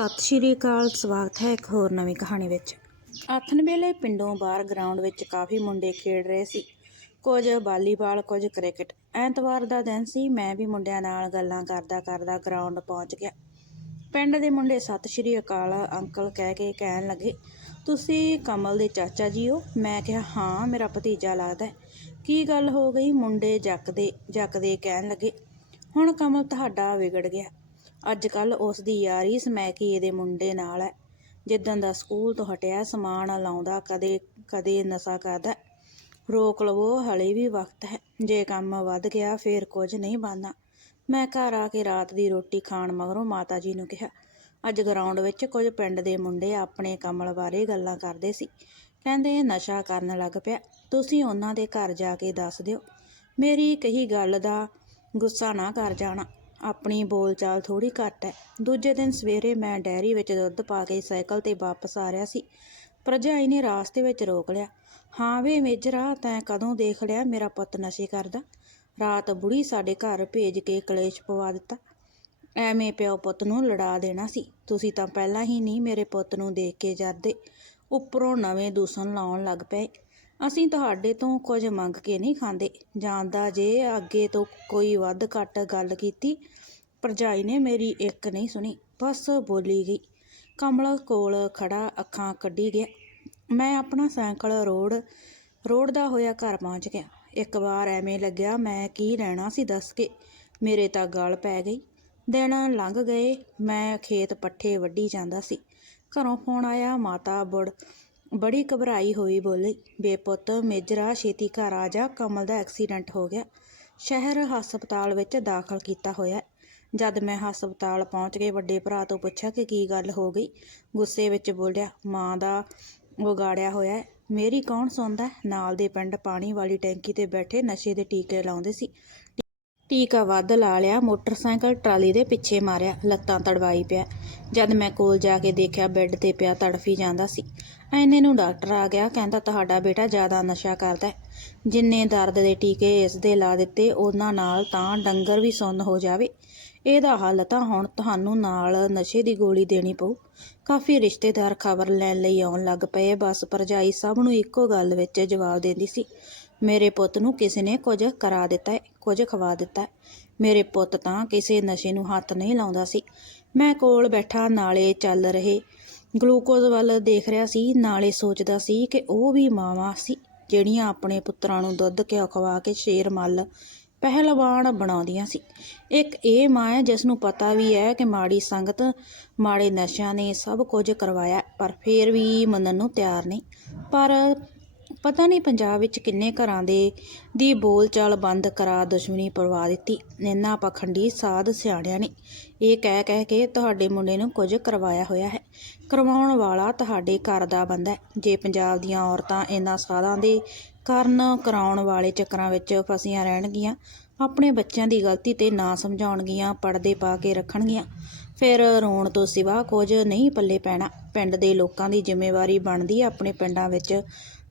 ਸਤਿ ਸ਼੍ਰੀ ਅਕਾਲ, ਸਵਾਗਤ ਹੈ ਇੱਕ ਹੋਰ ਨਵੀਂ ਕਹਾਣੀ ਵਿੱਚ। ਆਥਣ ਵੇਲੇ ਪਿੰਡੋਂ ਬਾਹਰ ਗਰਾਊਂਡ ਵਿੱਚ ਕਾਫੀ ਮੁੰਡੇ ਖੇਡ ਰਹੇ ਸੀ। ਕੁਝ ਵਾਲੀਬਾਲ, ਕੁਝ ਕ੍ਰਿਕਟ। ਐਤਵਾਰ ਦਾ ਦਿਨ ਸੀ, ਮੈਂ ਵੀ ਮੁੰਡਿਆਂ ਨਾਲ ਗੱਲਾਂ ਕਰਦਾ ਕਰਦਾ ਗਰਾਊਂਡ ਪਹੁੰਚ ਗਿਆ। ਪਿੰਡ ਦੇ ਮੁੰਡੇ ਸਤਿ ਸ਼੍ਰੀ ਅਕਾਲ ਅੰਕਲ ਕਹਿ ਕੇ ਕਹਿਣ ਲੱਗੇ, ਤੁਸੀਂ ਕਮਲ ਦੇ ਚਾਚਾ ਜੀ ਹੋ? ਮੈਂ ਕਿਹਾ, ਹਾਂ, ਮੇਰਾ ਭਤੀਜਾ ਲੱਗਦਾ ਕੀ ਗੱਲ ਹੋ ਗਈ? ਮੁੰਡੇ ਜੱਕਦੇ ਜੱਕਦੇ ਕਹਿਣ ਲੱਗੇ, ਹੁਣ ਕਮਲ ਤੁਹਾਡਾ ਵਿਗੜ ਗਿਆ। ਅੱਜ ਕੱਲ ਉਸ ਦੀ ਯਾਰੀ ਸਮੈਕੀ ਇਹਦੇ ਮੁੰਡੇ ਨਾਲ ਹੈ। ਜਿੱਦਣ ਦਾ ਸਕੂਲ ਤੋਂ ਹਟਿਆ, ਸਮਾਨ ਲਾਉਂਦਾ, ਕਦੇ ਕਦੇ ਨਸ਼ਾ ਕਰਦਾ ਰੋਕ ਲਵੋ, ਹਲੇ ਵੀ ਵਕਤ ਹੈ। ਜੇ ਕੰਮ ਵੱਧ ਗਿਆ, ਫੇਰ ਕੁਝ ਨਹੀਂ ਬਣਨਾ। ਮੈਂ ਘਰ ਆ ਕੇ ਰਾਤ ਦੀ ਰੋਟੀ ਖਾਣ ਮਗਰੋਂ ਮਾਤਾ ਜੀ ਨੂੰ ਕਿਹਾ, ਅੱਜ ਗਰਾਊਂਡ ਵਿੱਚ ਕੁਝ ਪਿੰਡ ਦੇ ਮੁੰਡੇ ਆਪਣੇ ਕਮਲ ਬਾਰੇ ਗੱਲਾਂ ਕਰਦੇ ਸੀ। ਕਹਿੰਦੇ ਇਹ ਨਸ਼ਾ ਕਰਨ ਲੱਗ ਪਿਆ। ਤੁਸੀਂ ਉਹਨਾਂ ਦੇ ਘਰ ਜਾ ਕੇ ਦੱਸ ਦਿਓ। ਮੇਰੀ ਕਹੀ ਗੱਲ ਦਾ ਗੁੱਸਾ ਨਾ ਕਰ ਜਾਣਾ। ਆਪਣੀ ਬੋਲਚਾਲ ਥੋੜੀ ਘੱਟ ਹੈ। ਦੂਜੇ ਦਿਨ ਸਵੇਰੇ ਮੈਂ ਡੈਰੀ ਵਿੱਚ ਦੁੱਧ ਪਾ ਕੇ ਸਾਈਕਲ ਤੇ ਵਾਪਸ ਆ ਰਿਹਾ ਸੀ। ਭਰਜਾਈ ਨੇ ਰਾਸਤੇ ਵਿੱਚ ਰੋਕ ਲਿਆ। ਹਾਂ ਵੇ ਮੇਜਰਾ, ਤੈਂ ਕਦੋਂ ਦੇਖ ਲਿਆ ਮੇਰਾ ਪੁੱਤ ਨਸ਼ੇ ਕਰਦਾ? ਰਾਤ ਬੁੜੀ ਸਾਡੇ ਘਰ ਭੇਜ ਕੇ ਕਲੇਸ਼ ਪਵਾ ਦਿੱਤਾ। ਐਵੇਂ ਪਿਓ ਪੁੱਤ ਨੂੰ ਲੜਾ ਦੇਣਾ ਸੀ। ਤੁਸੀਂ ਤਾਂ ਪਹਿਲਾਂ ਹੀ ਨਹੀਂ ਮੇਰੇ ਪੁੱਤ ਨੂੰ ਦੇਖ ਕੇ ਜਾਂਦੇ। ਉੱਪਰੋਂ ਨਵੇਂ ਦੂਸਣ ਲਾਉਣ ਲੱਗ ਪਏ। ਅਸੀਂ ਤੁਹਾਡੇ ਤੋਂ ਕੁਝ ਮੰਗ ਕੇ ਨਹੀਂ ਖਾਂਦੇ। ਜਾਂਦਾ ਜੇ ਅੱਗੇ ਤੋਂ ਕੋਈ ਵੱਧ ਘੱਟ ਗੱਲ ਕੀਤੀ, ਭਰਜਾਈ ਨੇ ਮੇਰੀ ਇੱਕ ਨਹੀਂ ਸੁਣੀ। ਬਸ ਬੋਲੀ ਗਈ। ਕਮਲ ਕੋਲ ਖੜਾ ਅੱਖਾਂ ਕੱਢੀ ਗਿਆ। ਮੈਂ ਆਪਣਾ ਸਾਈਕਲ ਰੋਡ ਰੋਡ ਦਾ ਹੋਇਆ ਘਰ ਪਹੁੰਚ ਗਿਆ। ਇੱਕ ਵਾਰ ਐਵੇਂ ਲੱਗਿਆ, ਮੈਂ ਕੀ ਰਹਿਣਾ ਸੀ ਦੱਸ ਕੇ। ਮੇਰੇ ਤਾਂ ਗਾਲ ਪੈ ਗਈ। ਦਿਨ ਲੰਘ ਗਏ, ਮੈਂ ਖੇਤ ਪੱਠੇ ਵੱਢੀ ਜਾਂਦਾ ਸੀ। ਘਰੋਂ ਫੋਨ ਆਇਆ, ਮਾਤਾ ਬੁੜ ਬੜੀ ਘਬਰਾਈ ਹੋਈ ਬੋਲੀ ਬੇਪੁੱਤ ਮੇਜਰਾ ਛੇਤੀ ਘਰ ਆ ਜਾ, ਕਮਲ ਦਾ ਐਕਸੀਡੈਂਟ ਹੋ ਗਿਆ। ਸ਼ਹਿਰ ਹਸਪਤਾਲ ਵਿੱਚ ਦਾਖਲ ਕੀਤਾ ਹੋਇਆ ਜਦ ਮੈਂ ਹਸਪਤਾਲ ਪਹੁੰਚ ਕੇ ਵੱਡੇ ਭਰਾ ਤੋਂ ਪੁੱਛਿਆ ਕਿ ਕੀ ਗੱਲ ਹੋ ਗਈ, ਗੁੱਸੇ ਵਿੱਚ ਬੋਲਿਆ, ਮਾਂ ਦਾ ਵਿਗਾੜਿਆ ਹੋਇਆ ਹੈ। ਮੇਰੀ ਕੌਣ ਸੁਣਦਾ ਨਾਲ ਦੇ ਪਿੰਡ ਪਾਣੀ ਵਾਲੀ ਟੈਂਕੀ ਤੇ ਬੈਠੇ ਨਸ਼ੇ ਦੇ ਟੀਕੇ ਲਾਉਂਦੇ ਸੀ। ਟੀਕਾ ਵੱਧ ਲਾ ਲਿਆ, ਮੋਟਰਸਾਈਕਲ ਟਰਾਲੀ ਦੇ ਪਿੱਛੇ ਮਾਰਿਆ, ਲੱਤਾਂ ਤੜਵਾਈ ਪਿਆ। ਜਦ ਮੈਂ ਕੋਲ ਜਾ ਕੇ ਦੇਖਿਆ ਬੈੱਡ ਤੇ ਪਿਆ ਤੜਫੀ ਜਾਂਦਾ ਸੀ। ਐਨੇ ਨੂੰ ਡਾਕਟਰ ਆ ਗਿਆ, ਕਹਿੰਦਾ ਤੁਹਾਡਾ ਬੇਟਾ ਜ਼ਿਆਦਾ ਨਸ਼ਾ ਕਰਦਾ ਹੈ। ਜਿੰਨੇ ਦਰਦ ਦੇ ਟੀਕੇ ਇਸ ਦੇ ਲਾ ਦਿੱਤੇ, ਉਹਨਾਂ ਨਾਲ ਤਾਂ ਡੰਗਰ ਵੀ ਸੁੰਨ ਹੋ ਜਾਵੇ। ਇਹਦਾ ਹੱਲ ਤਾਂ ਹੁਣ ਤੁਹਾਨੂੰ ਨਾਲ ਨਸ਼ੇ ਦੀ ਗੋਲੀ ਦੇਣੀ ਪਊ। ਕਾਫੀ ਰਿਸ਼ਤੇਦਾਰ ਖਬਰ ਲੈਣ ਲਈ ਆਉਣ ਲੱਗ ਪਏ, ਬਸ ਭਰਜਾਈ ਸਭ ਨੂੰ ਇੱਕੋ ਗੱਲ ਵਿੱਚ ਜਵਾਬ ਦਿੰਦੀ ਸੀ। ਮੇਰੇ ਪੁੱਤ ਨੂੰ ਕਿਸੇ ਨੇ ਕੁਝ ਕਰਾ ਦਿੱਤਾ ਹੈ, ਕੁਝ ਖਵਾ ਦਿੱਤਾ ਹੈ। ਮੇਰੇ ਪੁੱਤ ਤਾਂ ਕਿਸੇ ਨਸ਼ੇ ਨੂੰ ਹੱਥ ਨਹੀਂ ਲਾਉਂਦਾ ਸੀ। ਮੈਂ ਕੋਲ ਬੈਠਾ, ਨਾਲੇ ਚੱਲ ਰਹੇ। ਗਲੂਕੋਜ਼ ਵੱਲ ਦੇਖ ਰਿਹਾ ਸੀ, ਨਾਲੇ ਸੋਚਦਾ ਸੀ ਕਿ ਉਹ ਵੀ ਮਾਵਾਂ ਸੀ, ਜਿਹੜੀਆਂ ਆਪਣੇ ਪੁੱਤਰਾਂ ਨੂੰ ਦੁੱਧ, ਘਿਓ ਖਵਾ ਕੇ ਸ਼ੇਰ ਮੱਲ, ਪਹਿਲਵਾਨ ਬਣਾਉਂਦੀਆਂ ਸੀ। ਇੱਕ ਇਹ ਮਾਂ ਹੈ, ਜਿਸ ਨੂੰ ਪਤਾ ਵੀ ਹੈ ਕਿ ਮਾੜੀ ਸੰਗਤ ਮਾੜੇ ਨਸ਼ਿਆਂ ਨੇ ਸਭ ਕੁਝ ਕਰਵਾਇਆ, ਪਰ ਫੇਰ ਵੀ ਮੰਨਣ ਨੂੰ ਤਿਆਰ ਨਹੀਂ। ਪਰ ਪਤਾ ਨਹੀਂ ਪੰਜਾਬ ਵਿੱਚ ਕਿੰਨੇ ਘਰਾਂ ਦੇ ਦੀ ਬੋਲਚਾਲ ਬੰਦ ਕਰਾ ਦੁਸ਼ਮਣੀ ਪਰਵਾ ਦਿੱਤੀ। ਇਹਨਾਂ ਪਖੰਡੀ ਸਾਧ ਸਿਆਣਿਆਂ ਨੇ ਇਹ ਕਹਿ ਕਹਿ ਕੇ ਤੁਹਾਡੇ ਮੁੰਡੇ ਨੂੰ ਕੁਝ ਕਰਵਾਇਆ ਹੋਇਆ ਹੈ। ਕਰਵਾਉਣ ਵਾਲਾ ਤੁਹਾਡੇ ਘਰ ਦਾ ਬੰਦਾ ਹੈ। ਜੇ ਪੰਜਾਬ ਦੀਆਂ ਔਰਤਾਂ ਇਹਨਾਂ ਸਾਧਾਂ ਦੇ ਕਾਰਨ ਕਰਾਉਣ ਵਾਲੇ ਚੱਕਰਾਂ ਵਿੱਚ ਫਸੀਆਂ ਰਹਿਣਗੀਆਂ, ਆਪਣੇ ਬੱਚਿਆਂ ਦੀ ਗਲਤੀ ਤੇ ਨਾ ਸਮਝਾਉਣਗੀਆਂ, ਪਰਦੇ ਪਾ ਕੇ ਰੱਖਣਗੀਆਂ, ਫਿਰ ਰੋਣ ਤੋਂ ਸਿਵਾ ਕੁਝ ਨਹੀਂ ਪੱਲੇ ਪੈਣਾ। ਪਿੰਡ ਦੇ ਲੋਕਾਂ ਦੀ ਜ਼ਿੰਮੇਵਾਰੀ ਬਣਦੀ ਆਪਣੇ ਪਿੰਡਾਂ ਵਿੱਚ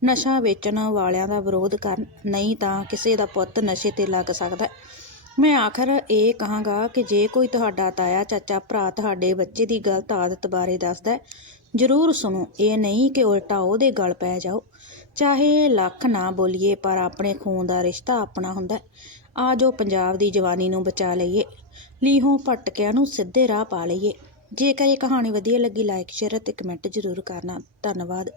ਨਸ਼ਾ ਵੇਚਣ ਵਾਲਿਆਂ ਦਾ ਵਿਰੋਧ ਕਰਨ, ਨਹੀਂ ਤਾਂ ਕਿਸੇ ਦਾ ਪੁੱਤ ਨਸ਼ੇ ਤੇ ਲੱਗ ਸਕਦਾ ਮੈਂ ਆਖਰ ਇਹ ਕਹਾਂਗਾ ਕਿ ਜੇ ਕੋਈ ਤੁਹਾਡਾ ਤਾਇਆ, ਚਾਚਾ, ਭਰਾ ਤੁਹਾਡੇ ਬੱਚੇ ਦੀ ਗਲਤ ਆਦਤ ਬਾਰੇ ਦੱਸਦਾ ਜ਼ਰੂਰ ਸੁਣੋ। ਇਹ ਨਹੀਂ ਕਿ ਉਲਟਾ ਉਹਦੇ ਗਲ ਪੈ ਜਾਓ। ਚਾਹੇ ਲੱਖ ਨਾ ਬੋਲੀਏ, ਪਰ ਆਪਣੇ ਖੂਨ ਦਾ ਰਿਸ਼ਤਾ ਆਪਣਾ ਹੁੰਦਾ ਆ ਜੋ ਪੰਜਾਬ ਦੀ ਜਵਾਨੀ ਨੂੰ ਬਚਾ ਲਈਏ। ਲੀਹੋਂ ਭਟਕਿਆਂ ਨੂੰ ਸਿੱਧੇ ਰਾਹ ਪਾ ਲਈਏ। ਜੇਕਰ ਇਹ ਕਹਾਣੀ ਵਧੀਆ ਲੱਗੀ ਲਾਈਕ ਸ਼ੇਅਰ ਅਤੇ ਕਮੈਂਟ ਜ਼ਰੂਰ ਕਰਨਾ। ਧੰਨਵਾਦ।